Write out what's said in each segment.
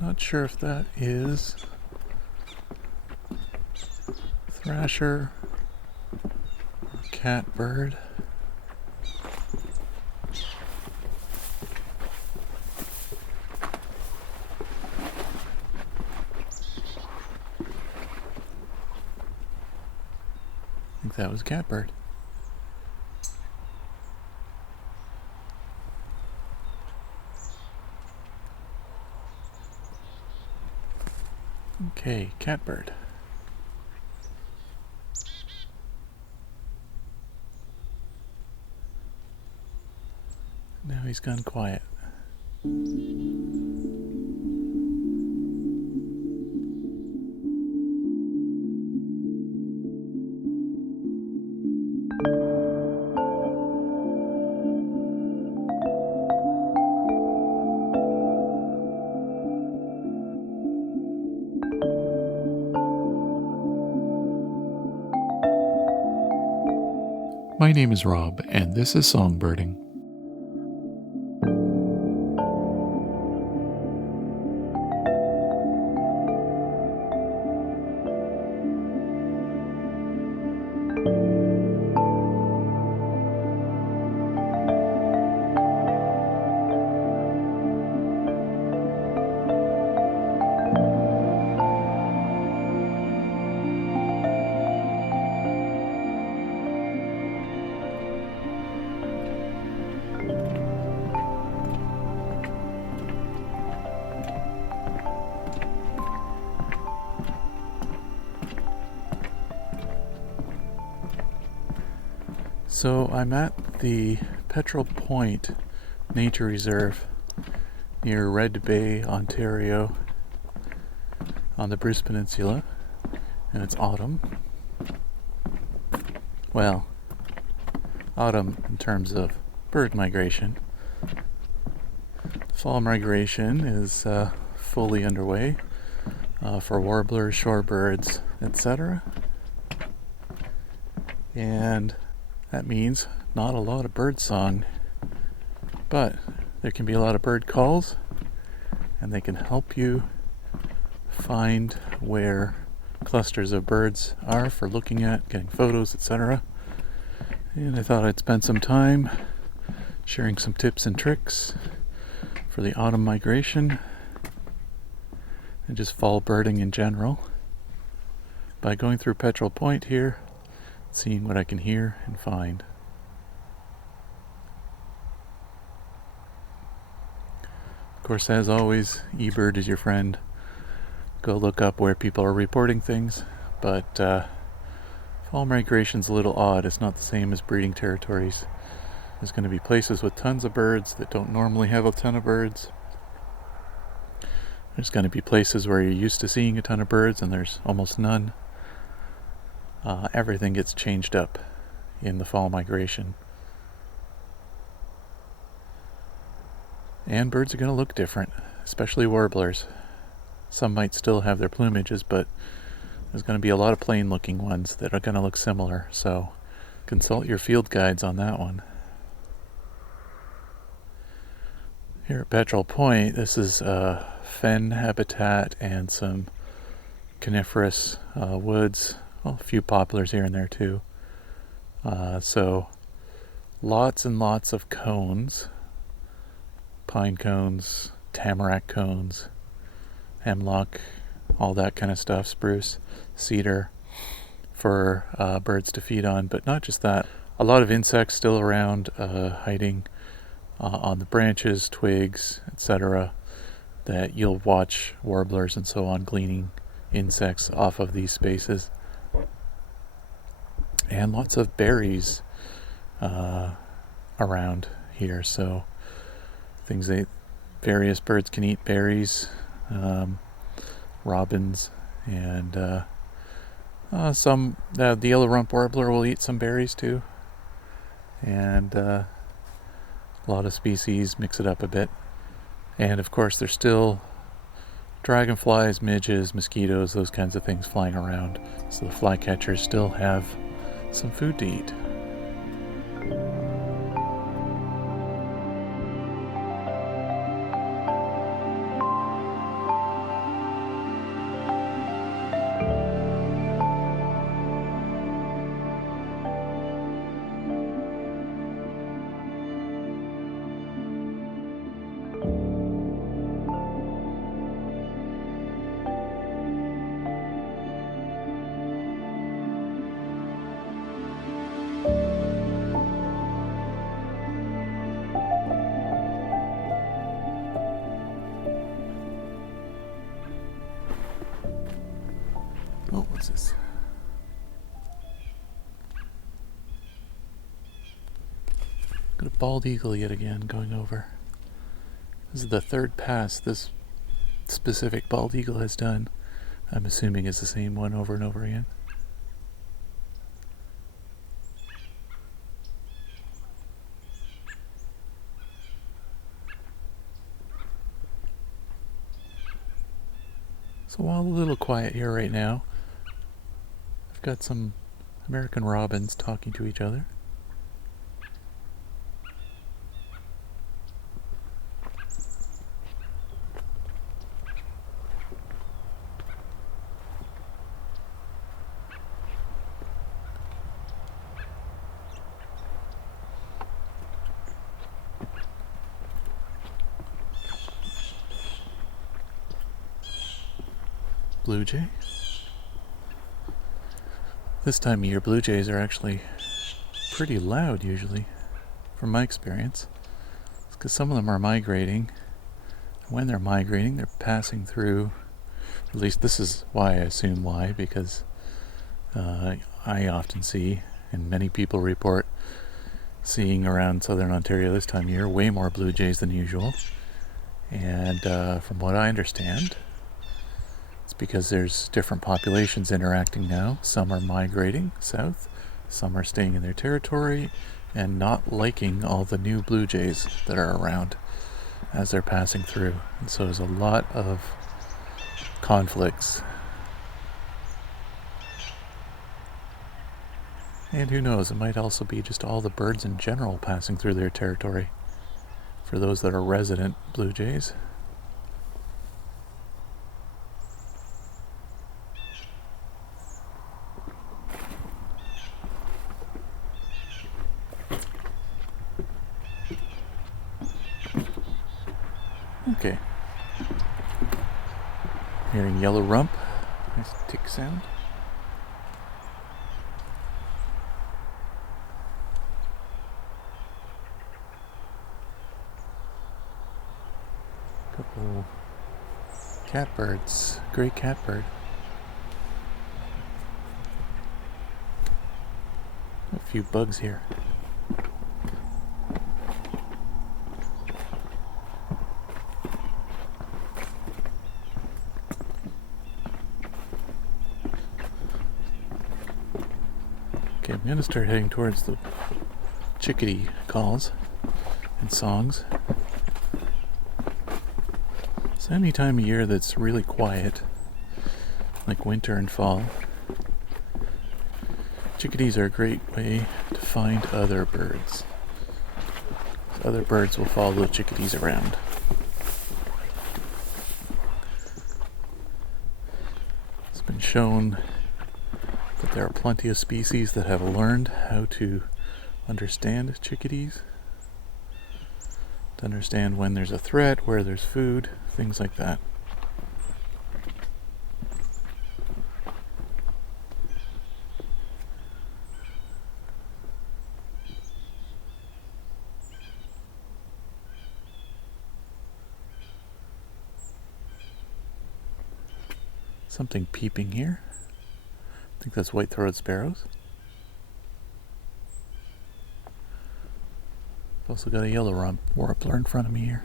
Not sure if that is thrasher or catbird. I think that was catbird. Okay, catbird. Now he's gone quiet. My name is Rob, and this is Songbirding. So I'm at the Petrel Point Nature Reserve near Red Bay, Ontario, on the Bruce Peninsula, and it's autumn. Well, autumn in terms of bird migration. Fall migration is fully underway for warblers, shorebirds, etc. And that means not a lot of bird song, but there can be a lot of bird calls, and they can help you find where clusters of birds are for looking at, getting photos, etc. And I thought I'd spend some time sharing some tips and tricks for the autumn migration and just fall birding in general by going through Petrel Point here, seeing what I can hear and find. Of course, as always, eBird is your friend. Go look up where people are reporting things, but fall migration's a little odd. It's not the same as breeding territories. There's going to be places with tons of birds that don't normally have a ton of birds. There's going to be places where you're used to seeing a ton of birds and there's almost none. Everything gets changed up in the fall migration. And birds are going to look different, especially warblers. Some might still have their plumages, but there's going to be a lot of plain looking ones that are going to look similar, so consult your field guides on that one. Here at Petrel Point, this is fen habitat and some coniferous woods. Well, a few poplars here and there too. So lots and lots of cones, pine cones, tamarack cones, hemlock, all that kind of stuff, spruce, cedar, for birds to feed on. But not just that, a lot of insects still around, hiding on the branches, twigs, etc., that you'll watch warblers and so on gleaning insects off of these spaces. And lots of berries around here, so things that various birds can eat: berries, robins, and the yellow rump warbler will eat some berries too, and a lot of species mix it up a bit. And of course there's still dragonflies, midges, mosquitoes, those kinds of things flying around, so the flycatchers still have some food to eat. Oh, what's this? Got a bald eagle yet again going over. This is the third pass this specific bald eagle has done. I'm assuming it's the same one over and over again. So while a little quiet here right now, I've got some American robins talking to each other. Blue jay. This time of year, blue jays are actually pretty loud usually, from my experience. It's because some of them are migrating. When they're migrating, they're passing through, at least this is why I assume why, because I often see, and many people report, seeing around southern Ontario this time of year way more blue jays than usual. And from what I understand, it's because there's different populations interacting now. Some are migrating south, some are staying in their territory and not liking all the new blue jays that are around as they're passing through. And so there's a lot of conflicts. And who knows, it might also be just all the birds in general passing through their territory for those that are resident blue jays. Okay. Hearing yellow rump. Nice tick sound. Couple catbirds. Gray catbird. A few bugs here. Okay, I'm going to start heading towards the chickadee calls and songs. So any time of year that's really quiet, like winter and fall, chickadees are a great way to find other birds. So other birds will follow the chickadees around. It's been shown that there are plenty of species that have learned how to understand chickadees, to understand when there's a threat, where there's food, things like that. Something peeping here. I think that's white-throated sparrows. I've also got a yellow rump warbler in front of me here.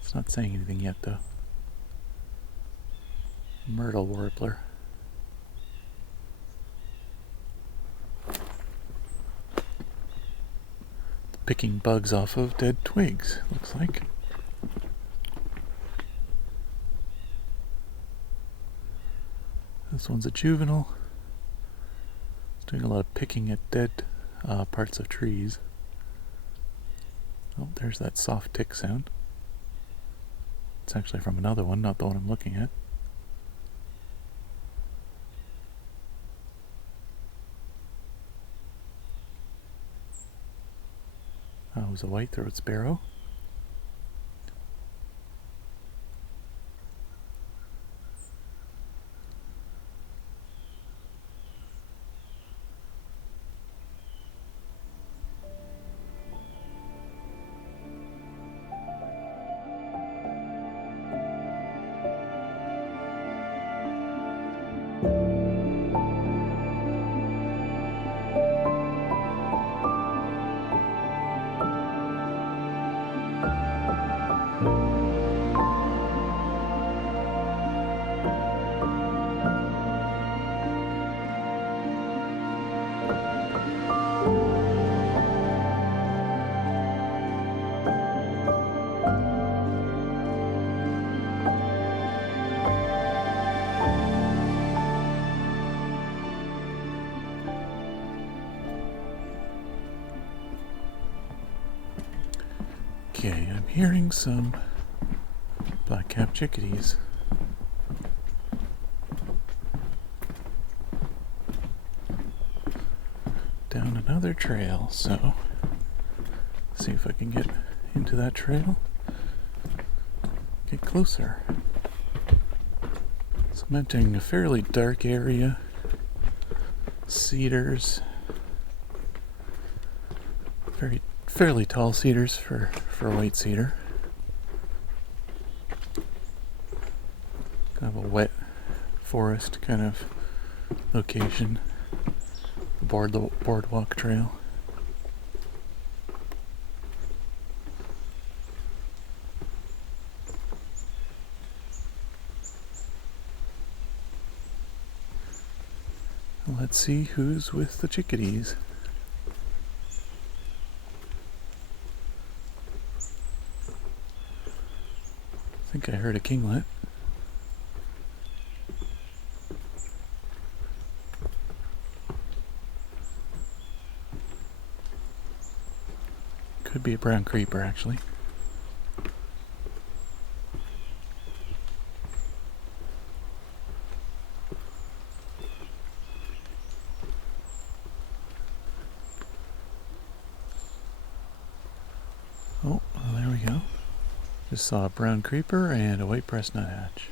It's not saying anything yet though. Myrtle warbler. Picking bugs off of dead twigs, looks like. This one's a juvenile. It's doing a lot of picking at dead parts of trees. Oh, there's that soft tick sound. It's actually from another one, not the one I'm looking at. Oh, it was a white-throated sparrow. Okay, I'm hearing some black-capped chickadees. Down another trail, so see if I can get into that trail. Get closer. So I'm entering a fairly dark area. Cedars. Fairly tall cedars for white cedar. Kind of a wet forest kind of location. The boardwalk trail. Let's see who's with the chickadees. I think I heard a kinglet. Could be a brown creeper, actually. Oh, well, there we go. Just saw a brown creeper and a white breast nuthatch.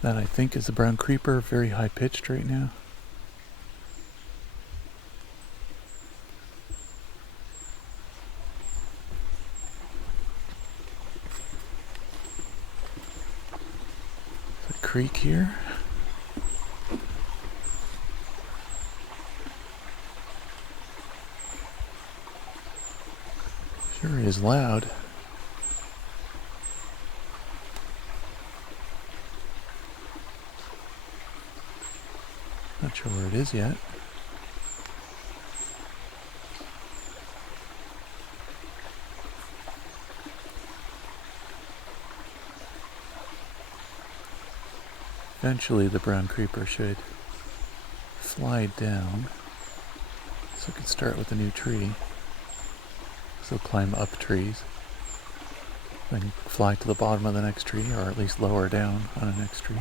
That I think is a brown creeper, very high pitched right now. There's a creek here. Sure is loud. Not sure where it is yet. Eventually the brown creeper should fly down. So I can start with a new tree. So climb up trees. Then fly to the bottom of the next tree, or at least lower down on the next tree.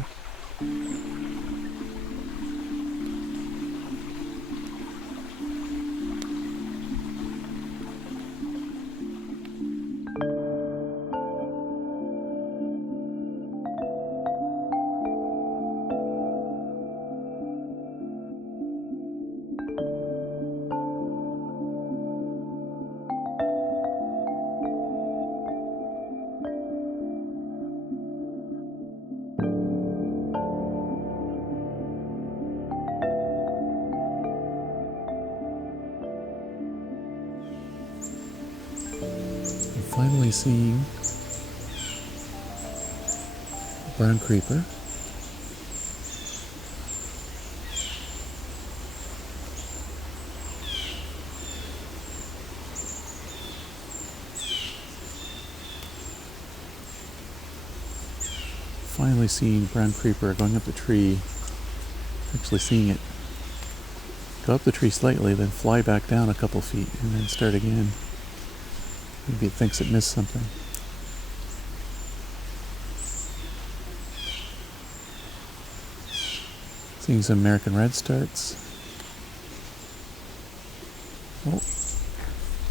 Finally seeing a brown creeper. Finally seeing brown creeper going up the tree. Actually seeing it go up the tree slightly, then fly back down a couple feet, and then start again. Maybe it thinks it missed something. Seeing some American redstarts. Oh,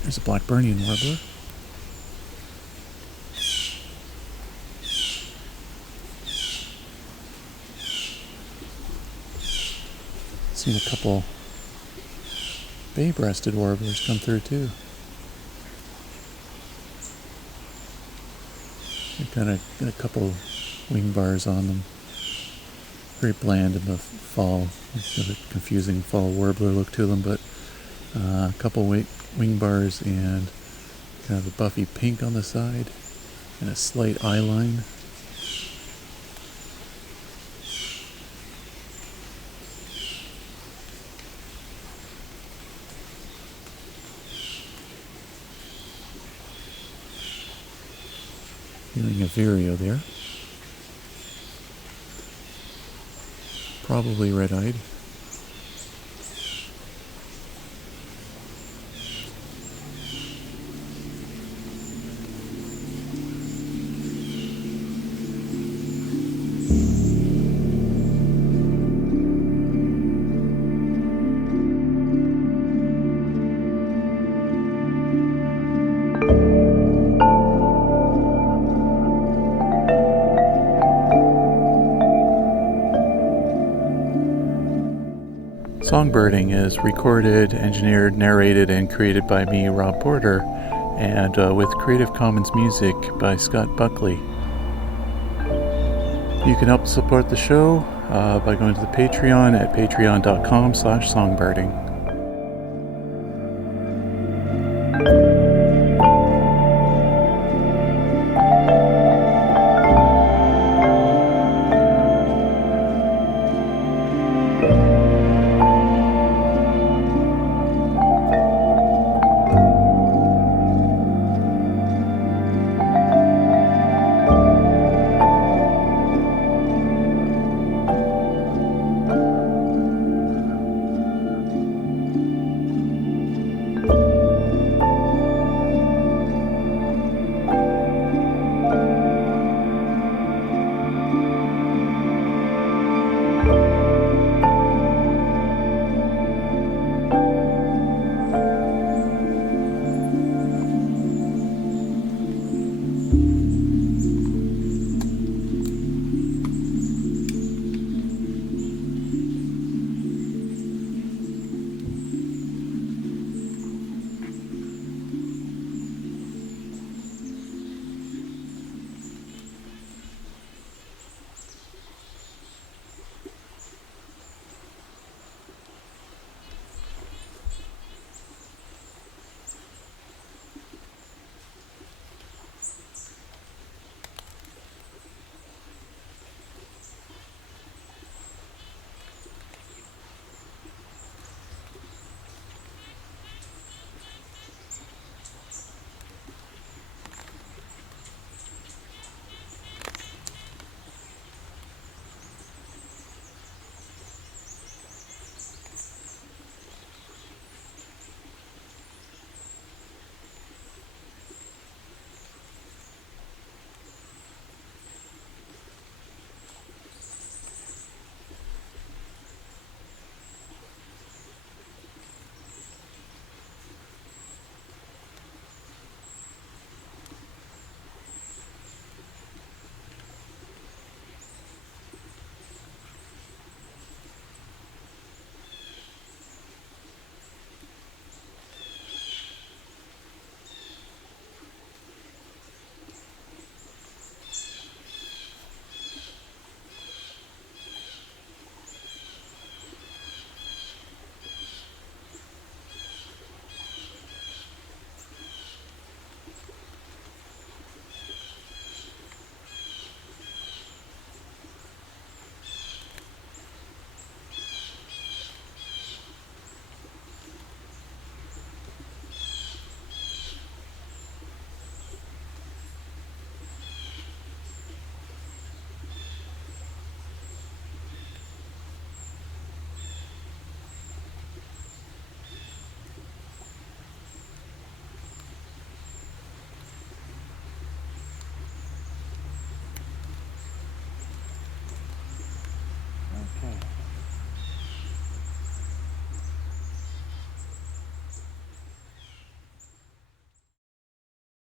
there's a Blackburnian warbler. Seen a couple bay-breasted warblers come through too. They've kind of got a couple wing bars on them. Very bland in the fall, with a confusing fall warbler look to them, but a couple wing bars and kind of a buffy pink on the side and a slight eye line. Feeling a vireo there. Probably red-eyed. Songbirding is recorded, engineered, narrated, and created by me, Rob Porter, and with Creative Commons music by Scott Buckley. You can help support the show by going to the Patreon at patreon.com/songbirding.